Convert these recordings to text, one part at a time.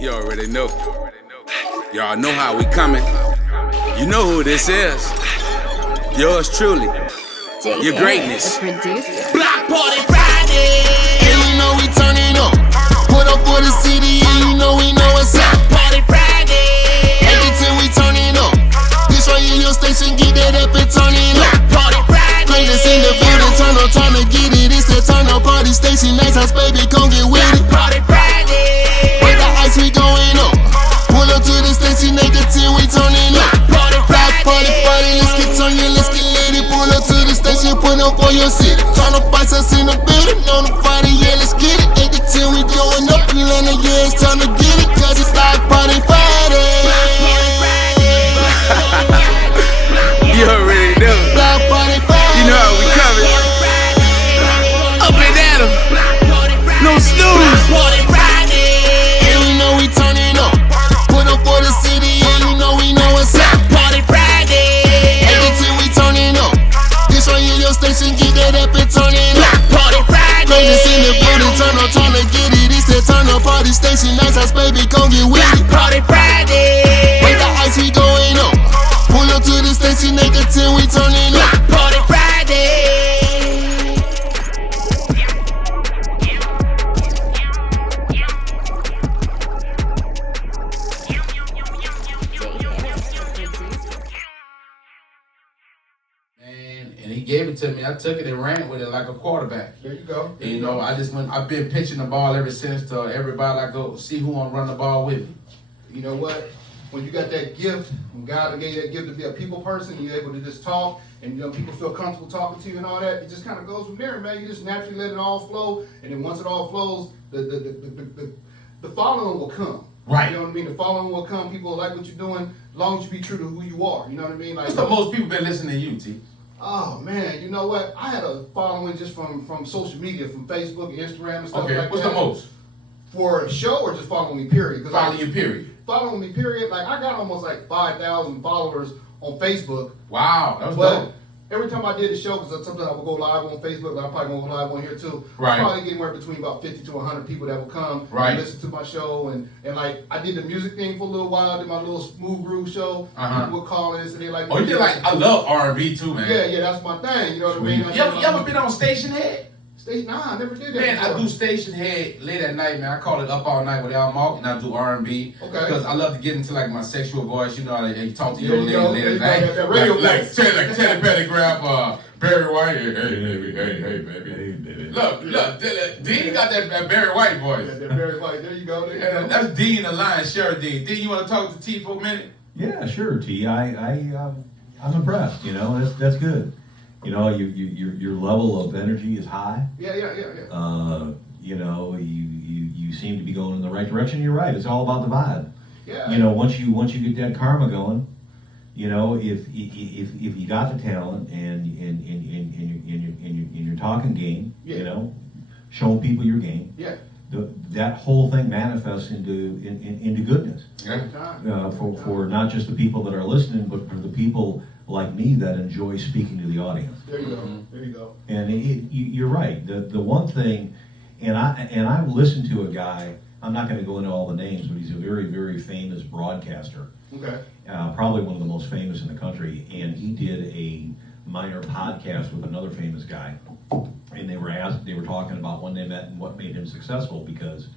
You already know. Y'all know how we coming. You know who this is. Yours truly. Your greatness. Block Party Friday. And you know we turning up. Put up for the city and you know we know what's up. Party Friday. Every time we turning up. This right here your station, get that up and turn it up. Party Friday. Greatest in the building, turn up, time to get it. It's the turn up party station, nice house baby, come get with it. Party Friday. With the ice we going up. Pull up to the station, nigga, till we turning up. Party Friday, let's get turning, let's get lit. Pull up to the station, put up for your city. Turn up ice us in the building, on the Friday, yeah, let's get it. Nigga, till we going up, Atlanta, yeah, it's time to get it. Cause it's like Party Friday. You already know. Block Party Friday. You know how we coming. Up and at 'em. No snooze. Party Friday. And we know we turning up. Put up for the city and you know we know what's up. Party Friday. Every time we turning up. This right here your station, get that up and turn it up. Party Friday. Greatest in the building, turn up, trying to get it. It's that turn up party station, nice house baby, come get with it. Party Friday. With the ice we going up. Pull up to the station, nigga, till we turning up. Party Friday. And he gave it to me. I took it and ran with it like a quarterback. There you go. And, you know, I've been pitching the ball ever since to everybody. I go see who want to run the ball with me. You know what? When you got that gift, when God gave you that gift to be a people person, you're able to just talk, and you know people feel comfortable talking to you and all that. It just kind of goes from there, man. You just naturally let it all flow, and then once it all flows, the following will come. Right. You know what I mean? The following will come. People will like what you're doing, as long as you be true to who you are. You know what I mean? Like, What's the most people been listening to you, T? oh man, you know what? I had a following just from social media, from Facebook and Instagram and stuff like that. Okay, what's the most? For a show or just following me, period? 'Cause Follow you, period. Following me, period. Like I got almost like 5,000 followers on Facebook. Wow, that was But dope. every time I did the show, because sometimes I would go live on Facebook, and I'm probably going to go live on here too. Right. I'm probably getting anywhere between about 50 to 100 people that will come Right. and listen to my show. And like I did the music thing for a little while, I did my little smooth groove show. People would call in and they like, Oh, you did like, I love R&B too, man. yeah, that's my thing. You know what I mean? You ever been on Station Head? Nah, I never did that. Man, before. I do Station Head late at night, man. I call it Up All Night with Al Malk, and I do R&B. Okay. Because I love to get into like my sexual voice. You know, you talk to There your you go. lady late There at you night. go. That radio like voice. Teddy Pettigrew, Barry White. Hey, baby. Hey, baby. Look. Dean got that Barry White voice. Yeah, they're very white. There you go. There you Yeah, go. that's Dean the Lion, Sheriff Dean. Dean, you want to talk to T for a minute? Yeah, sure, T. I'm impressed. You know, that's good. You know, your level of energy is high. Yeah. You know, you seem to be going in the right direction. You're right. It's all about the vibe. Yeah. You know, once you get that karma going, you know, if you got the talent and your talking game, Yeah. you know, showing people your game, Yeah. that whole thing manifests into goodness. Yeah. For not just the people that are listening, but for the people like me that enjoy speaking to the audience. There you go. There you go. And you're right. The one thing, and I listened to a guy. I'm not going to go into all the names, but he's a very, very famous broadcaster. Okay. Probably one of the most famous in the country. And he did a minor podcast with another famous guy. And they were talking about when they met and what made him successful, because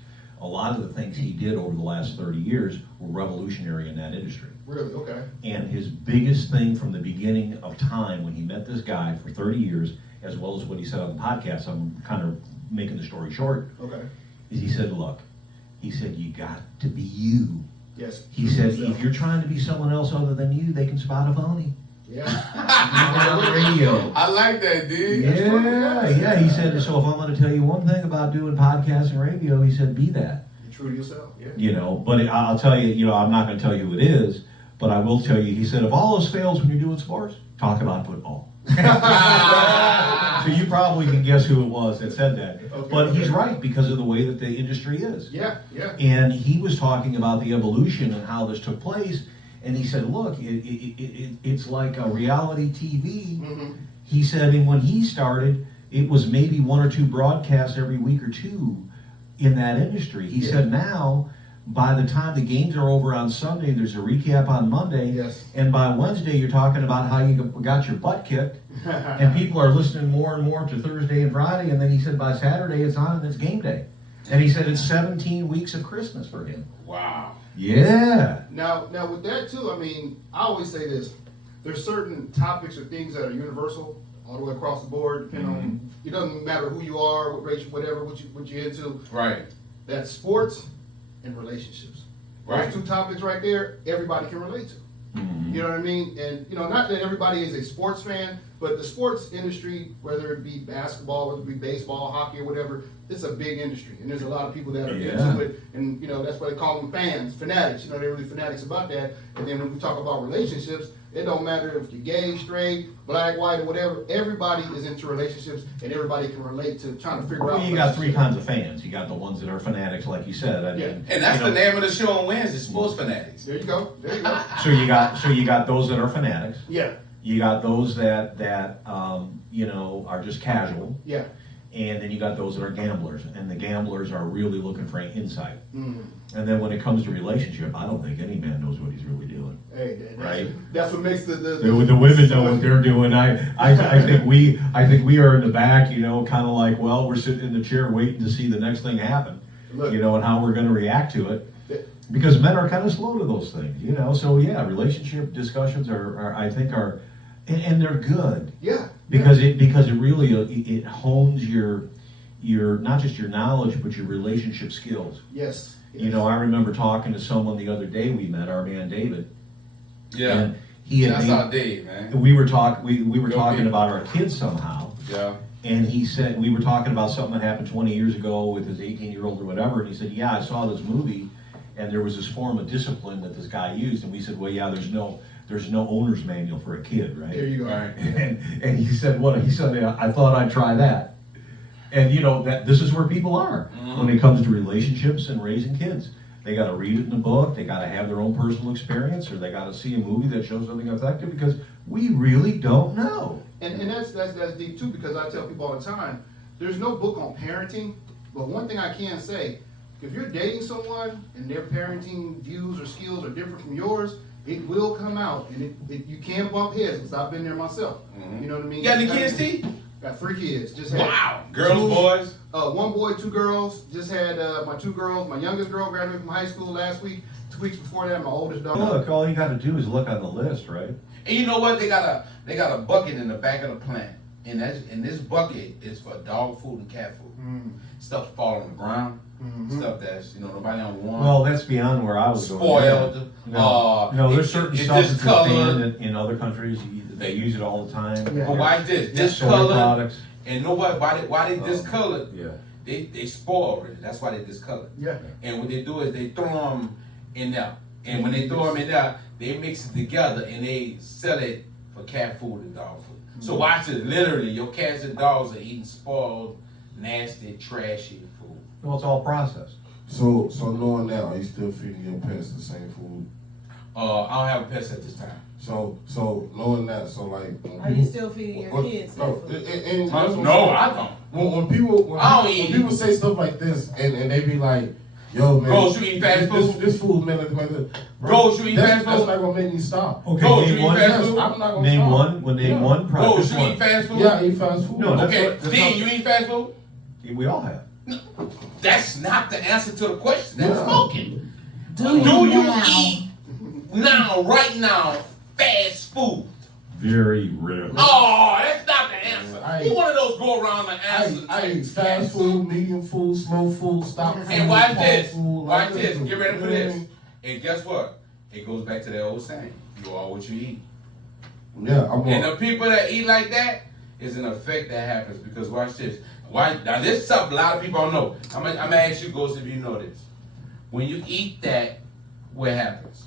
a lot of the things he did over the last 30 years were revolutionary in that industry. Really? Okay. And his biggest thing from the beginning of time when he met this guy for 30 years, as well as what he said on the podcast, I'm kind of making the story short, Okay. is he said, look, he said, you got to be you. Yes. He said, if you're trying to be someone else other than you, they can spot a phony. Yeah. On radio. I like that, dude. Yeah. He said, so if I'm going to tell you one thing about doing podcasts and radio, he said, be that. Be true to yourself. Yeah. You know, but I'll tell you, you know, I'm not going to tell you who it is, but I will tell you, he said, if all else fails when you're doing sports, talk about football. So you probably can guess who it was that said that. Okay, But he's right, because of the way that the industry is. Yeah. And he was talking about the evolution and how this took place, and he said, look, it's like a reality TV. Mm-hmm. He said, and when he started, it was maybe one or two broadcasts every week or two in that industry. He said now by the time the games are over on Sunday, there's a recap on Monday. Yes. And by Wednesday, you're talking about how you got your butt kicked. And people are listening more and more to Thursday and Friday. And then he said by Saturday, it's on and it's game day. And he said it's 17 weeks of Christmas for him. Wow. Yeah. Now with that too, I mean, I always say this. There's certain topics or things that are universal all the way across the board, depending on, it doesn't matter who you are, what race, whatever, what you're into. Right. That's sports and relationships. Right. Those two topics right there, everybody can relate to. You know what I mean? And, you know, not that everybody is a sports fan, but the sports industry, whether it be basketball, whether it be baseball, hockey, or whatever, it's a big industry. And there's a lot of people that are into it. And, you know, that's why they call them fans, fanatics. You know, they're really fanatics about that. And then when we talk about relationships, it don't matter if you're gay, straight, black, white, or whatever. Everybody is into relationships, and everybody can relate to trying to figure out. Well, you got three kinds of fans. You got the ones that are fanatics, like you said. I mean, And that's the name of the show on Wednesday, Sports Fanatics. There you go. There you go. So you got those that are fanatics. Yeah. You got those that you know, are just casual. Yeah. And then you got those that are gamblers, and the gamblers are really looking for insight. Mm. And then when it comes to relationship, I don't think any man knows what he's really doing. Hey, Right. That's what makes the women know what they're doing. I think we are in the back, you know, kind of like, well, we're sitting in the chair waiting to see the next thing happen, Look. you know, and how we're going to react to it. Because men are kind of slow to those things, you know. So yeah, relationship discussions are I think and they're good. Yeah. Because it really it hones your not just your knowledge but your relationship skills. Yes. You know, I remember talking to someone the other day. We met our man David. Yeah. And he had That's our Dave, man. we were talking Go talking big. about our kids somehow. Yeah. And he said we were talking about something that happened 20 years ago with his 18-year-old or whatever. And he said, "Yeah, I saw this movie, and there was this form of discipline that this guy used." And we said, "Well, yeah, there's no owner's manual for a kid, right?" There you go. Right. And he said, "What?" He said, "I thought I'd try that." And you know that this is where people are when it comes to relationships and raising kids. They got to read it in a book. They got to have their own personal experience, or they got to see a movie that shows something effective, because we really don't know. And that's deep too, because I tell people all the time, there's no book on parenting, but one thing I can say, if you're dating someone and their parenting views or skills are different from yours, it will come out, and you can bump heads, because I've been there myself. You know what I mean? You got any kids, T? Got 3 kids. Just had Wow. Girls, boys? 1 boy, 2 girls. Just had my 2 girls. My youngest girl graduated from high school last week. 2 weeks before that, my oldest daughter. Look, all you got to do is look on the list, right? And you know what? They got a bucket in the back of the plant. And this bucket is for dog food and cat food. Stuff fall on the ground. Stuff that's, you know, nobody don't want. Well, that's beyond where I was going. Spoiled. No, there's certain substances discolored. banned in other countries. They use it all the time. Yeah. But why this? Soy Discolored. products. And nobody, why they discolored? Yeah. They spoil already. That's why they discolored. Yeah. And what they do is they throw them in there. And when they throw them in there, they mix it together and they sell it for cat food and dog food. So watch it. Literally, your cats and dogs are eating spoiled, nasty, trashy food. Well, it's all processed. So knowing that, are you still feeding your pets the same food? I don't have pets at this time. So knowing that, so like, Are you still feeding your kids? No, and that's what No, I'm I don't. saying. When people say stuff like this, and they be like, "Yo, man, Bro, you eat fast food? This food, man, like this." Bro, you eat fast That's food? not gonna make me stop. Okay, Go, name you eat one. fast food? I'm not gonna Name stop. one. Name one Bro, product. you eat fast food? Yeah, I eat fast food. No, that's Okay, what- that's Dean, you eat fast food? We all have. That's not the answer to the question. That's Yeah. smoking. Do you Do you now? eat right now, fast food? Very rarely. Oh, that's not the answer. I- You one of those go around the answer. I eat fast food, medium food, slow food, stop food. And watch pause this. food, Watch like this. Get ready for You know what I this. mean? And guess what? It goes back to that old saying. You are what you eat. Yeah, I'm And on. the people that eat like that is an effect that happens because watch this. Now this is something a lot of people don't know. I'm gonna ask you, Ghost, if you know this. When you eat that, what happens?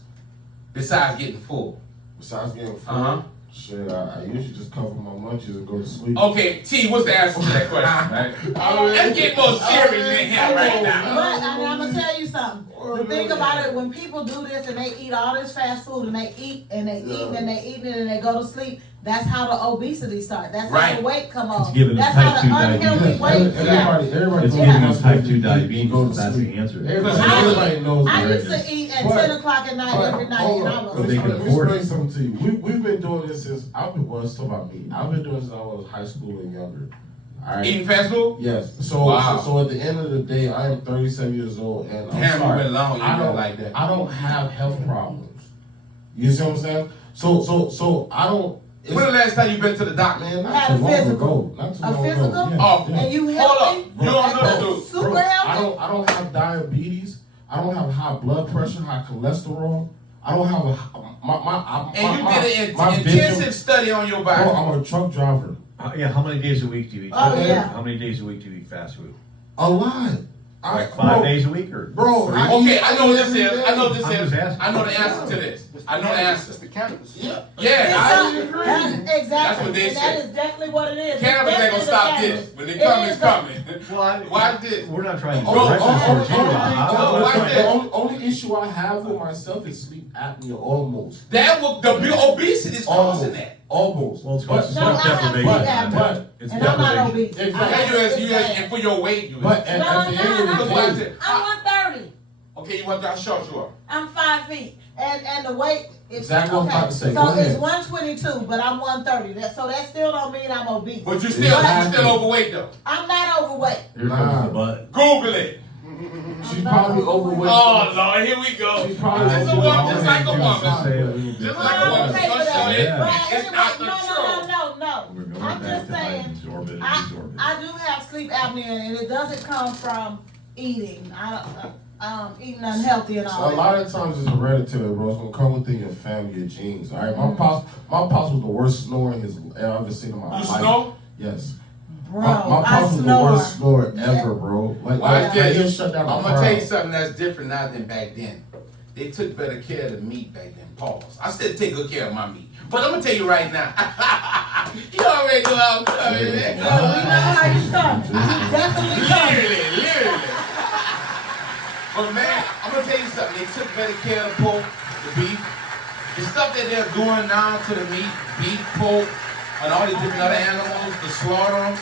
Besides getting full. Besides getting full, Uh-huh. shit, I usually just cover my munchies and go to sleep. Okay, T, what's the answer to that question, right? Let's get more serious in here right now. But I'm gonna tell you something. the thing about it, when people do this and they eat all this fast food and they eat and they eat and they eat and they go to sleep, that's how the obesity starts. That's how the weight come on. giving That's them how type the 2 unhealthy diabetes. weight. Everybody It's knows giving how us type to 2 eat, diabetes, go to that's sleep. the answer. Everybody knows I that. used to eat at But- 10 o'clock at night every night, Hold and I on. was But they can Let me afford explain it. something to you. We've been doing this since let's talk about me. I've been doing this since I was high school and younger. All right. Eating fast food? Yes. So, Wow. so at the end of the day, I am 37 years old, and I'm Damn, you sorry, been long, you I been don't like that. I don't have health problems. You see what I'm saying? So I don't. When the last time you been to the doctor? Man, not Had too a long physical. ago. Not too A long physical? ago. Yeah, Oh, yeah. And you Hold healthy? up. You don't know, dude. Super Bro, healthy? I don't have diabetes. I don't have high blood pressure, high cholesterol. I don't have And you did an my intensive vision- study on your Bro, body. I'm a truck driver. Yeah, how many days a week do you eat? Oh, chicken? yeah. How many days a week do you eat fast food? A lot. Like 5 days a week or? Bro, three? Okay, I know what this is. I know what this I'm is. just asking. I know the answer to this. I know the answer. It's the cannabis. Yeah. Yeah, I It's agree. exactly. That's what they and say. that is definitely what it is. Cannabis ain't gonna It's stop definitely this. the When it cannabis. comes, it's coming. Well, Watch this. We're not trying to Oh, direct this towards you. watch this. The only issue I have with myself is sleep apnea almost. That will the obesity is causing that. Almost. Well, it's But- called No, I have deprivation. sleep apnea. but- It's And I'm not deprivation. obese. Exactly. Yeah, you It's and for your weight, you But is. at, No, at I'm the not. end of Look the what day, it. I'm 130. Okay, you want how short you are? I'm 5 feet. And the weight is Exactly what I'm about to say. So Go it's ahead. 122, but I'm 130. So that still don't mean I'm obese. But you Yeah. still overweight though. I'm not overweight. Here comes the butt. Google it. she's probably overweight. Oh Lord, here we go. She's probably Just a woman, just like a woman. Just Just like a Well, woman. I'm pay for Don't show that. it. Yeah. But It's anyway, out no. We're going I'm back just to saying, absorb it and I absorb it. do have sleep apnea, and it doesn't come from eating. Eating unhealthy and So all a that. lot of times it's hereditary, bro. It's gonna come within your family, your genes. All right, my pops was the worst snorer I've ever seen in my life. You snore? Yes. Bro, my I pops was the snore. worst snorer ever, bro. Like, Watch this. he'll shut down the I'm gonna tell you crowd. something that's different now than back then. They took better care of the meat back then. Pause. I still take good care of my meat. But I'm gonna tell you right now. You already know how I'm coming, man. We know how you come. You definitely come. Literally. But man, I'm gonna tell you something. They took better care of the pork, the beef. The stuff that they're doing now to the meat, beef, pork, and all these different other animals, the slaughter them,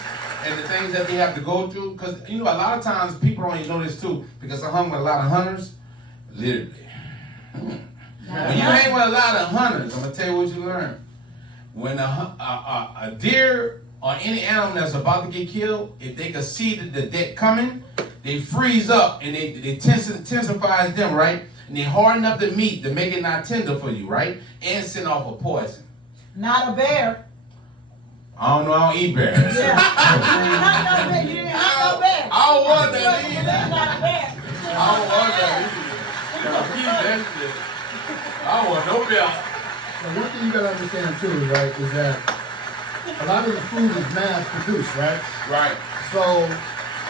and the things that they have to go through. Because, you know, a lot of times people don't even know this too, because I hung with a lot of hunters. Literally. When you hang with a lot of hunters, I'm gonna tell you what you learn. When a deer or any animal that's about to get killed, if they can see the death coming, they freeze up and they intensifies them, right? And they harden up the meat to make it not tender for you, right? And send off a poison. Not a bear. I don't know, I don't eat bears. Yeah. You didn't hunt no bear. You didn't hunt no bear. I don't want You that wasn't either. not a bear. I don't want that either. Keep that shit. I don't want no bear. Now, one thing you gotta understand too, right, is that a lot of the food is mass produced, right? Right. So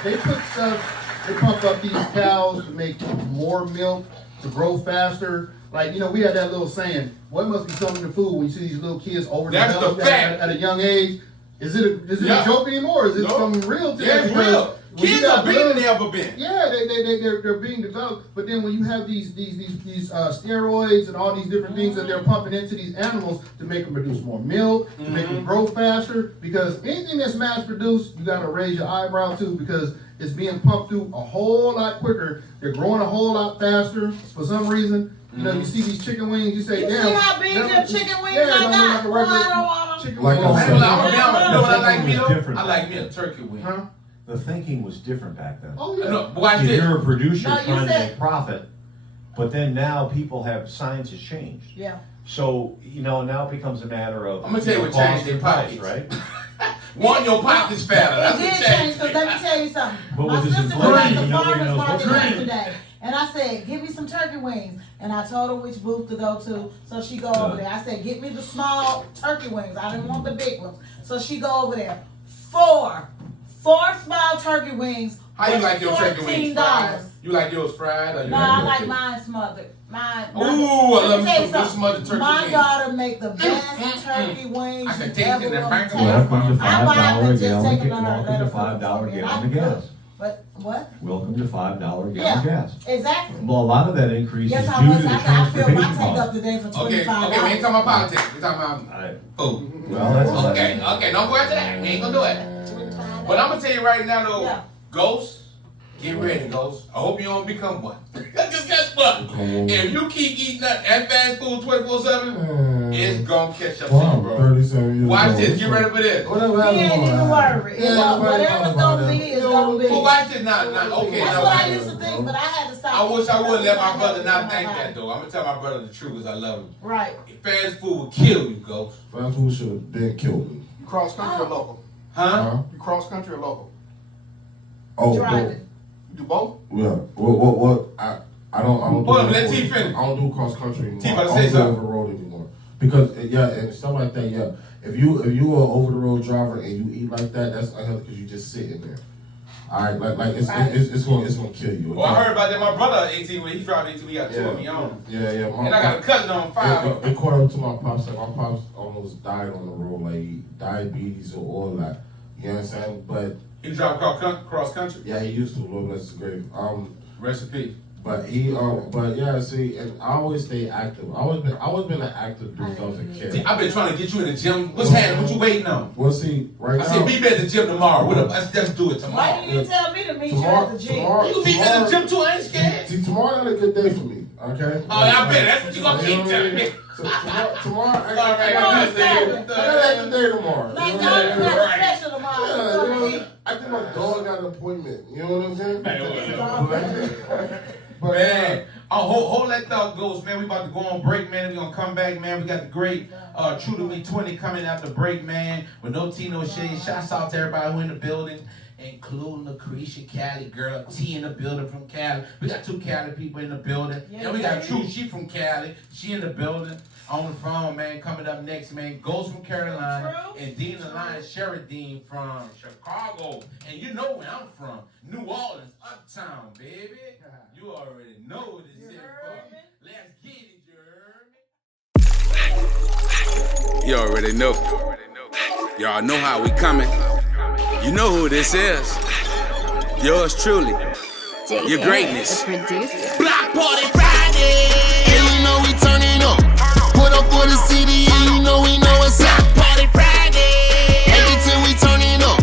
they put stuff, they pump up these cows to make more milk, to grow faster. Like, you know, we had that little saying, what must be something in the food when you see these little kids overdeveloped the fact. at a young age? Is it Yeah. a joke anymore? Is it No. something real to Yeah, them? it's Because real. when you Kids are got bigger than blood- they ever been. Yeah, they're being developed, but then when you have these steroids and all these different things that they're pumping into these animals to make them produce more milk, to make them grow faster, because anything that's mass produced, you gotta raise your eyebrow to, because it's being pumped through a whole lot quicker. They're growing a whole lot faster for some reason. You know, you see these chicken wings, you say, You damn. see how big them- them chicken wings yeah, I don't look got? like a Boy, I regular don't want 'em. chicken Like wing. I I'm said. gonna be honest. You know what I like The me thinking though? was different. I like me a turkey wing. Huh? The thinking was different back then. Oh, yeah. No, but watch If this. you're a producer No, you trying to said- make profit, but then now people have, science has changed. Yeah. So, you know, now it becomes a matter of. I'm gonna tell you what cost changed their and price, pockets. right? One, your pocket's fatter. It That's did what change, changed. because let me tell you something. But My with this sister was at inflation, the nobody farmer's knows market what's going on. yesterday, and I said, "Give me some turkey wings." And I told her which booth to go to, so she go over there. I said, "Get me the small turkey wings. I didn't want the big ones." So she go over there. Four small turkey wings. How you was like your turkey wings fried? $14. You like yours fried or you No, I yours like cooked? mine smothered. Mine. Ooh, I let love me me tell you some good something. smothered turkey My wings. daughter make the best turkey wings I can you taste ever it in want Frank- to Welcome to taste. I buy them $5 and just gallon, take them to her and let welcome her to cook for $5 me, and gallon I of gas. cook. But what? Welcome to $5 gallon Yeah. gas. Exactly. Well, a lot of that increase Yes, is I due was. to the I filled my transportation tank up cost. today for Okay, $25. we ain't talking about politics. We talking about food. Well, that's all. Okay, don't go after that. We ain't gonna do it. $25. But I'm gonna tell you right now though, Yeah. Ghost, get ready, Ghost. I hope you don't become one. Because guess what? If you keep eating that fast food 24/7, it's gonna catch up to you, bro. 37 years Watch old. this. Get ready for this. Whatever You happened ain't to even that? worry. It's nobody whatever's thought gonna about be, that. it's gonna be. Well, watch this. Not okay. That's Now, what I watch used this. to think, but I had to stop. I wish I would let my brother not Right. think that though. I'm gonna tell my brother the truth because I love him. Right. Fast food will kill you, Ghost. Fast food should have been killed me. You cross country or local? Huh? You cross country or local? Oh, Driving. You do both? yeah. What? I don't. Hold on, let T finish. I don't do cross country anymore. T about to I say don't do something. over the road anymore because and stuff like that. Yeah, if you are over the road driver and you eat like that, that's unhealthy because you just sitting there. All right, like it's gonna kill you. Well, I heard about that. My brother 18 when he dropped 18, he got two of me on. Yeah. And I got a cousin on 5. It caught up to my pops. Like my pops almost died on the road, like diabetes or all that. You know what I'm saying? But He dropped cross country. yeah, he used to. Lord bless his grave. Recipe. But but yeah, see, and I always stay active. I always been an active dude since I was a kid. I've been trying to get you in the gym. What's happening? What you waiting on? Well, see, right I now. said, be at the gym tomorrow. Let's do it tomorrow. Why didn't you tell me to meet you at the gym? You can be at the gym too. I ain't scared. See, tomorrow not a good day for me. Okay. Oh, I bet that's what you gonna keep telling me. So, tomorrow, I All right, got good day. a good day tomorrow. Like, You know y'all what I'm saying? got a special tomorrow. Yeah, Come you know, eat. I think my dog got an appointment. You know what I'm saying? But, Man, hold that thought, Ghost, man. We about to go on break, man. We gonna come back, man. We got the great True to Me 20 coming out the break, man. With no tea, no shade. Shouts out to everybody who in the building, including Lucretia, Cali girl, T in the building from Cali. We got 2 Cali people in the building. And we got True, she from Cali. She in the building. On the phone, man. Coming up next, man. Ghost from Carolina. And Dean Alliance Sheridan from Chicago. And you know where I'm from. New Orleans, Uptown, baby. You already know what this is for. Let's get it, you already know. Y'all know how we coming. You know who this is. Yours truly. Your greatness. Block Party Friday. And you know we turning up. Put up for the city and you know we know it's up. Party Friday. Every time we turning up.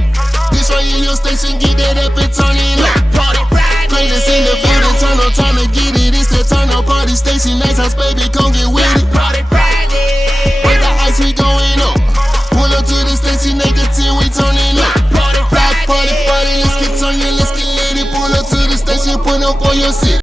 This right here your station, get that up and turn it up. Party Friday. Greatest in the building, turn up, time to get it. It's the turn up party station, nice house baby, come get with it. Party Friday. With the ice we going up. Pull up to the station, make it till we turning up. Party Friday. Party Friday, let's get turning, let's get lit. Pull up to the station, put up for your seat.